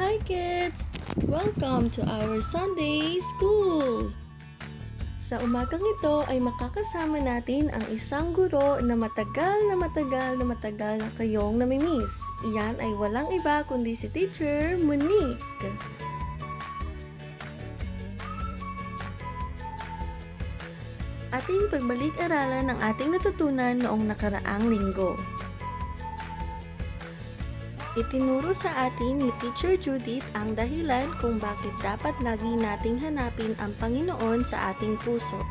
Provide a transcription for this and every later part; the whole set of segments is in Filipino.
Hi kids! Welcome to our Sunday School! Sa umagang ito ay makakasama natin ang isang guro na matagal na kayong namimiss. Iyan ay walang iba kundi si Teacher Monique. Ating pagbalik-aralan ang ating natutunan noong nakaraang linggo. Itinuro sa atin ni Teacher Judith ang dahilan kung bakit dapat lagi nating hanapin ang Panginoon sa ating puso.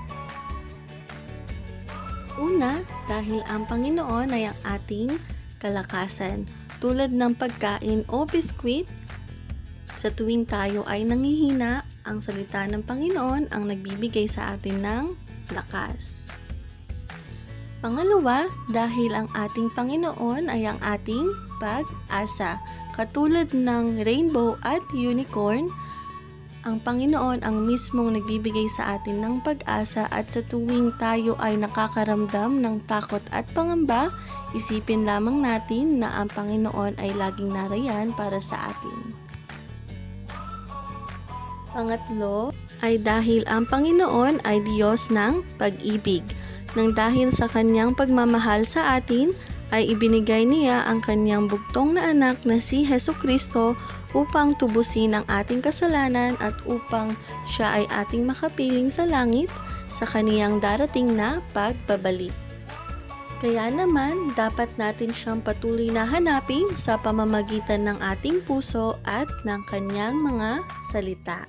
Una, dahil ang Panginoon ay ang ating kalakasan, tulad ng pagkain o biskwit. Sa tuwing tayo ay nanghihina, ang salita ng Panginoon ang nagbibigay sa atin ng lakas. Pangalawa, dahil ang ating Panginoon ay ang ating pag-asa. Katulad ng rainbow at unicorn, ang Panginoon ang mismong nagbibigay sa atin ng pag-asa at sa tuwing tayo ay nakakaramdam ng takot at pangamba, isipin lamang natin na ang Panginoon ay laging nariyan para sa atin. Pangatlo, ay dahil ang Panginoon ay Diyos ng pag-ibig. Nang dahil sa kanyang pagmamahal sa atin, ay ibinigay niya ang kanyang bugtong na anak na si Hesukristo upang tubusin ang ating kasalanan at upang siya ay ating makapiling sa langit sa kaniyang darating na pagbabalik. Kaya naman, dapat natin siyang patuloy na hanapin sa pamamagitan ng ating puso at ng kanyang mga salita.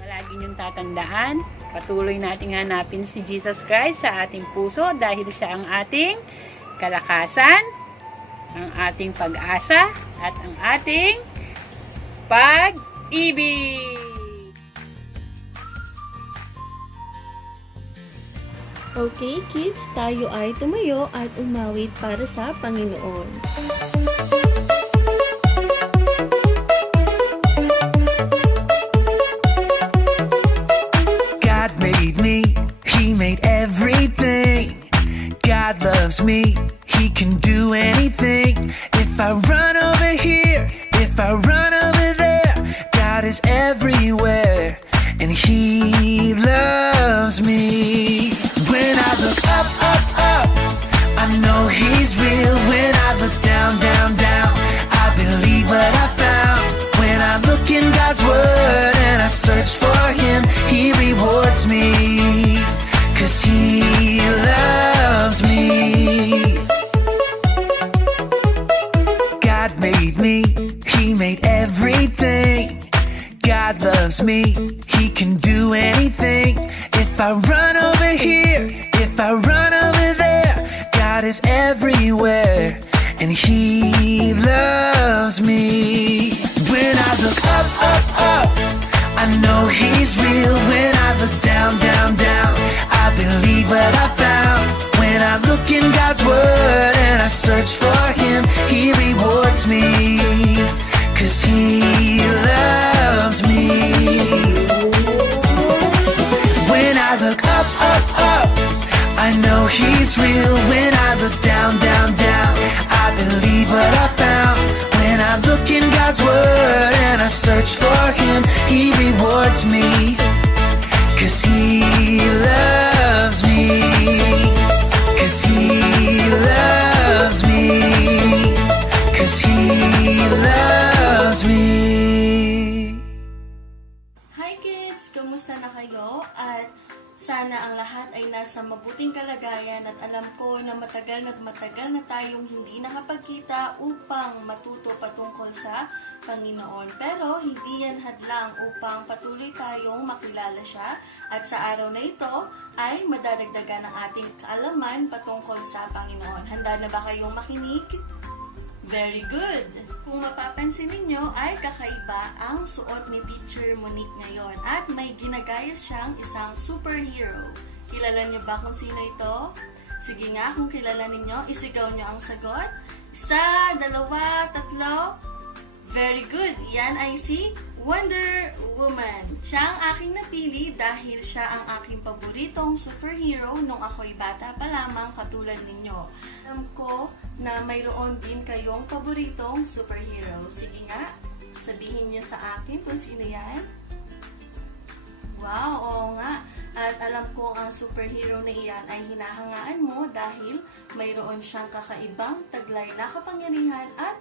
Palagi niyong tatandaan, patuloy nating hanapin si Jesus Christ sa ating puso dahil siya ang ating kalakasan, ang ating pag-asa, at ang ating pag-ibig. Okay kids, tayo ay tumayo at umawit para sa Panginoon. God made me, He made everything. God loves me, He can do anything. If I run over here, if I run over there, God is everywhere, and He loves me. When I look up, up, up, I know He's real. When I look down, down, down, I believe what I found. When I look in God's Word and I search for Him, He rewards me, 'cause He loves me. God made me, He made everything. God loves me, He can do anything. If I run over here, if I run over there, God is everywhere, and He loves me. When I look up, up, up, I know He's real. When I look down, down, down, I believe what I found. When I look in God's Word and I search for Him, He rewards me, 'cause He loves me. When I look up, up, up, I know He's real. When I look down, down, down, I believe what I found. When I look in God's Word and I search for Him, He rewards me, 'cause He loves me, 'cause He loves me, 'cause He loves me. Hi kids! Kamusta na kayo? At sana ang lahat ay nasa mabuting kalagayan at alam ko na matagal na tayong hindi nakapagkita upang matuto patungkol sa Panginoon. Pero hindi yan hadlang upang patuloy tayong makilala siya at sa araw na ito ay madadagdagan ang ating kaalaman patungkol sa Panginoon. Handa na ba kayong makinig? Very good! Kung mapapansin ninyo ay kakaiba ang suot ni Teacher Monique ngayon at may ginagaya siyang isang superhero. Kilala niyo ba kung sino ito? Sige nga, kung kilala ninyo, isigaw niyo ang sagot. 1, 2, 3. Very good! Yan ay si Wonder Woman. Siya ang aking napili dahil siya ang aking paboritong superhero nung ako'y bata pa lamang katulad ninyo. Alam ko na mayroon din kayong paboritong superhero. Sige nga, Sabihin niyo sa akin kung sino yan. Wow, oo nga. At alam ko ang superhero na iyan ay hinahangaan mo dahil mayroon siyang kakaibang taglay na kapangyarihan at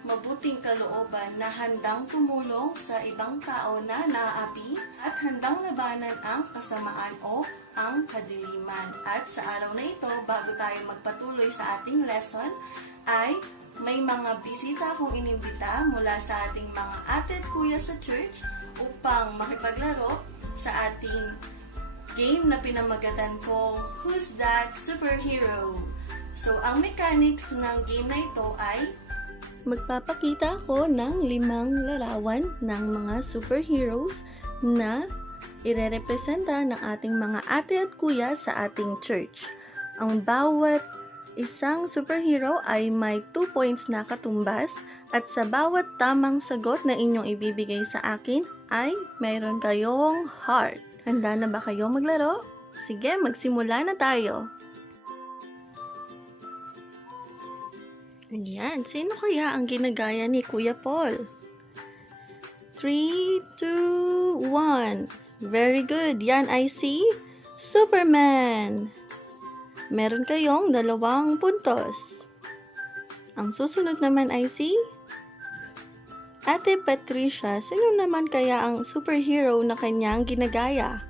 mabuting kalooban na handang tumulong sa ibang tao na naaapi at handang labanan ang kasamaan o ang kadiliman. At sa araw na ito, bago tayo magpatuloy sa ating lesson, ay may mga bisita akong inimbita mula sa ating mga ate at kuya sa church upang makipaglaro sa ating game na pinamagatan kong Who's That Superhero? So, ang mechanics ng game na ito ay magpapakita ako ng 5 larawan ng mga superheroes na irerepresenta ng ating mga ate at kuya sa ating church. Ang bawat isang superhero ay may 2 points na katumbas at sa bawat tamang sagot na inyong ibibigay sa akin ay mayroon kayong heart. Handa na ba kayo maglaro? Sige, magsimula na tayo. Ayan, sino kaya ang ginagaya ni Kuya Paul? 3, 2, 1. Very good. Yan ay si Superman. Meron kayong 2 puntos. Ang susunod naman ay si Ate Patricia. Sino naman kaya ang superhero na kanyang ginagaya?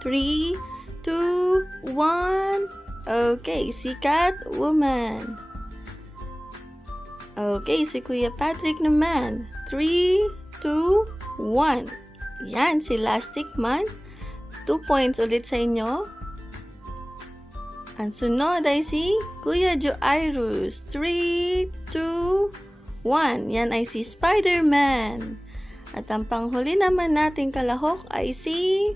3, 2, 1. Okay, si Catwoman. Okay, si Kuya Patrick naman. 3, 2, 1. Yan, si Elastic Man. 2 points ulit sa inyo. Ang sunod ay si Kuya Joairus. 3, 2, 1. Yan ay si Spider-Man. At ang panghuli naman nating kalahok ay si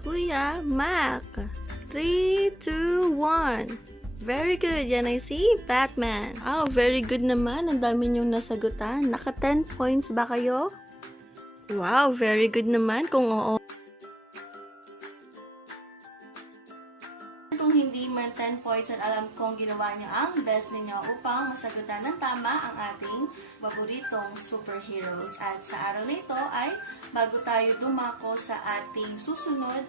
Kuya Mac. 3, 2, 1. Very good. Yan ay si Batman. Oh, very good naman. Ang dami niyong nasagutan. Naka 10 points ba kayo? Wow, very good naman kung oo. Kung hindi man 10 points at alam kong ginawa niyo ang best ninyo upang masagutan ng tama ang ating paboritong superheroes. At sa araw na ito ay bago tayo dumako sa ating susunod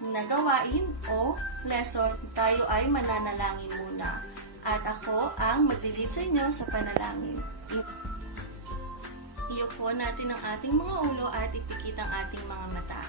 na gawain o lesson, tayo ay mananalangin muna. At ako ang maglilid sa inyo sa panalangin. Iyuko natin ang ating mga ulo at ipikit ang ating mga mata.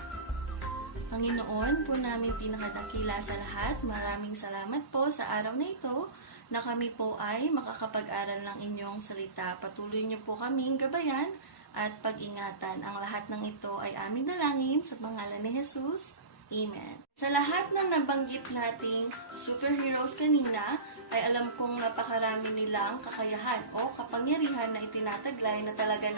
Panginoon, po namin pinakadakila sa lahat, maraming salamat po sa araw na ito na kami po ay makakapag-aral ng inyong salita. Patuloy niyo po kaming gabayan at pag-ingatan. Ang lahat ng ito ay aming dalangin sa pangalan ni Jesus. Amen. Sa lahat ng nabanggit nating superheroes kanina, ay alam kong napakarami nilang kakayahan o kapangyarihan na itinataglay na talaga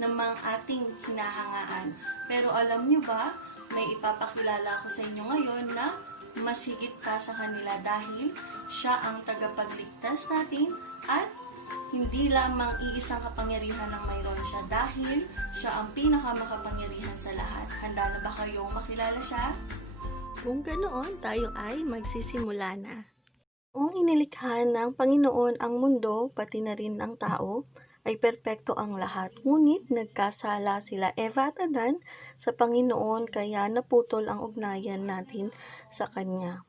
namang ating hinahangaan. Pero alam nyo ba, may ipapakilala ko sa inyo ngayon na mas higit pa sa kanila dahil siya ang tagapagligtas natin at hindi lamang iisang kapangyarihan ang mayroon siya dahil siya ang pinakamakapangyarihan sa lahat. Handa na ba kayong makilala siya? Kung ganoon, tayo ay magsisimula na. Kung inilikha ng Panginoon ang mundo, pati na rin ang tao, ay perpekto ang lahat. Ngunit nagkasala sila Eva at Adan sa Panginoon kaya naputol ang ugnayan natin sa Kanya.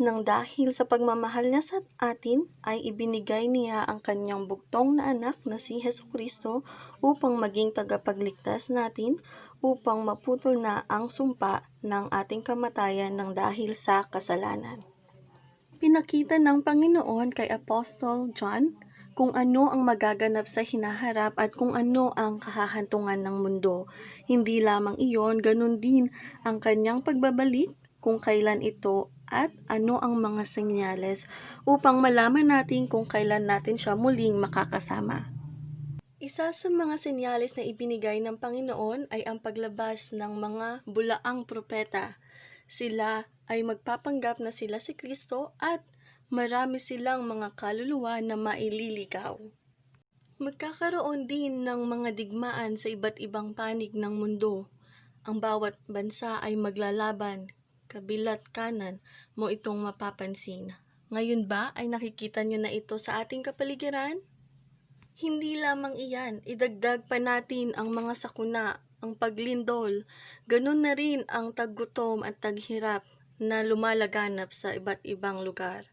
Nang dahil sa pagmamahal niya sa atin, ay ibinigay niya ang kanyang buktong na anak na si Jesucristo upang maging tagapagligtas natin, upang maputol na ang sumpa ng ating kamatayan ng dahil sa kasalanan. Pinakita ng Panginoon kay Apostle John kung ano ang magaganap sa hinaharap at kung ano ang kahahantungan ng mundo. Hindi lamang iyon, ganun din ang kanyang pagbabalik, kung kailan ito at ano ang mga senyales upang malaman natin kung kailan natin siya muling makakasama. Isa sa mga senyales na ibinigay ng Panginoon ay ang paglabas ng mga bulaang propeta. Sila ay magpapanggap na sila si Kristo at marami silang mga kaluluwa na maililigaw. Magkakaroon din ng mga digmaan sa iba't ibang panig ng mundo. Ang bawat bansa ay maglalaban, kabilat kanan mo itong mapapansin. Ngayon ba ay nakikita nyo na ito sa ating kapaligiran? Hindi lamang iyan, idagdag pa natin ang mga sakuna, ang paglindol, ganun na rin ang taggutom at taghirap na lumalaganap sa iba't ibang lugar.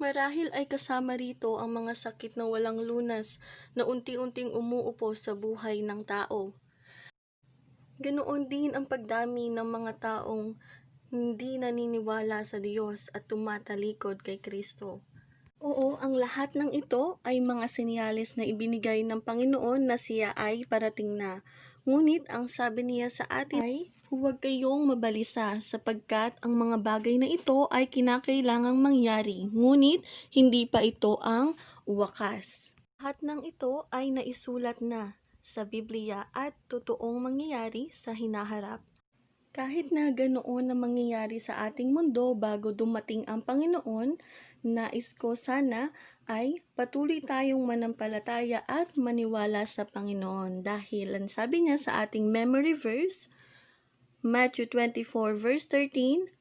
Marahil ay kasama rito ang mga sakit na walang lunas na unti-unting umuupo sa buhay ng tao. Ganoon din ang pagdami ng mga taong hindi naniniwala sa Diyos at tumatalikod kay Kristo. Oo, ang lahat ng ito ay mga senyales na ibinigay ng Panginoon na siya ay parating na. Ngunit ang sabi niya sa atin ay, huwag kayong mabalisa sapagkat ang mga bagay na ito ay kinakailangang mangyari, ngunit hindi pa ito ang wakas. Lahat ng ito ay naisulat na sa Biblia at totoong mangyayari sa hinaharap. Kahit na ganoon na mangyayari sa ating mundo bago dumating ang Panginoon, nais ko sana ay patuloy tayong manampalataya at maniwala sa Panginoon dahil ang sabi niya sa ating memory verse, Matthew 24 verse 13,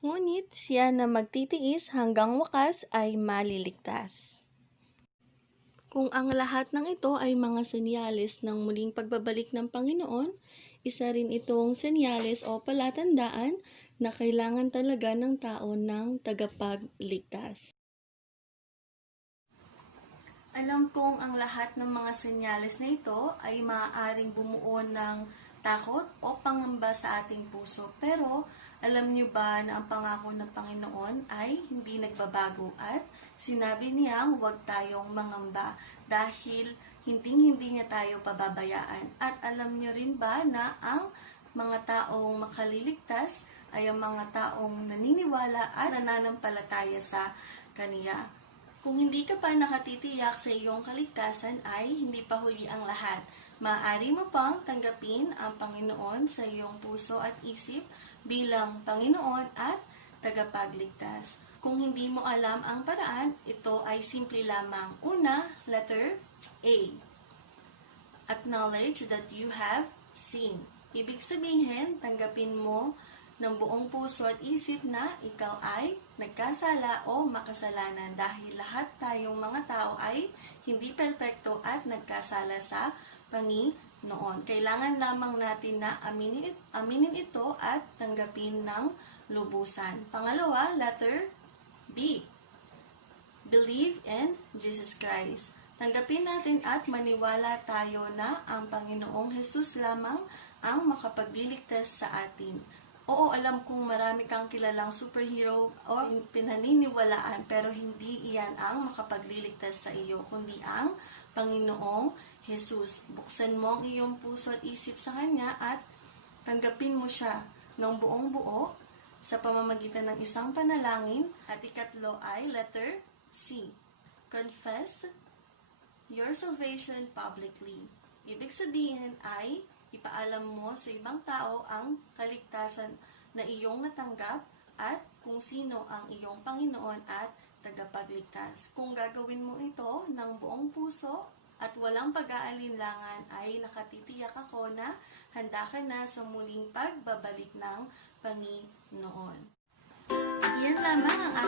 ngunit siya na magtitiis hanggang wakas ay maliligtas. Kung ang lahat ng ito ay mga senyales ng muling pagbabalik ng Panginoon, isa rin itong senyales o palatandaan na kailangan talaga ng tao ng tagapagligtas. Alam kong ang lahat ng mga senyales na ito ay maaaring bumuo ng takot o pangamba sa ating puso. Pero alam niyo ba na ang pangako ng Panginoon ay hindi nagbabago at sinabi niya huwag tayong mangamba dahil hindi niya tayo pababayaan. At alam niyo rin ba na ang mga taong makaliligtas ay ang mga taong naniniwala at nananampalataya sa Kaniya. Kung hindi ka pa nakatitiyak sa iyong kaligtasan ay hindi pa huli ang lahat. Maaari mo pang tanggapin ang Panginoon sa iyong puso at isip bilang Panginoon at tagapagligtas. Kung hindi mo alam ang paraan, ito ay simple lamang. Una, letter A. Acknowledge that you have sinned. Ibig sabihin, tanggapin mo ng buong puso at isip na ikaw ay nagkasala o makasalanan dahil lahat tayong mga tao ay hindi perpekto at nagkasala sa Panginoon. Kailangan lamang natin na aminin ito at tanggapin ng lubusan. Pangalawa, letter B. Believe in Jesus Christ. Tanggapin natin at maniwala tayo na ang Panginoong Jesus lamang ang makapagliligtas sa atin. Oo, alam kong marami kang kilalang superhero o pinaniniwalaan pero hindi iyan ang makapagliligtas sa iyo, kundi ang Panginoong Jesus. Buksan mo ang iyong puso at isip sa Kanya at tanggapin mo siya ng buong buo sa pamamagitan ng isang panalangin. At ikatlo ay letter C. Confess your salvation publicly. Ibig sabihin ay ipaalam mo sa ibang tao ang kaligtasan na iyong natanggap at kung sino ang iyong Panginoon at tagapagligtas. Kung gagawin mo ito ng buong puso at walang pag-aalinlangan ay nakatitiyak ako na handa ka na sa muling pagbabalik ng Panginoon. Iyan lamang ang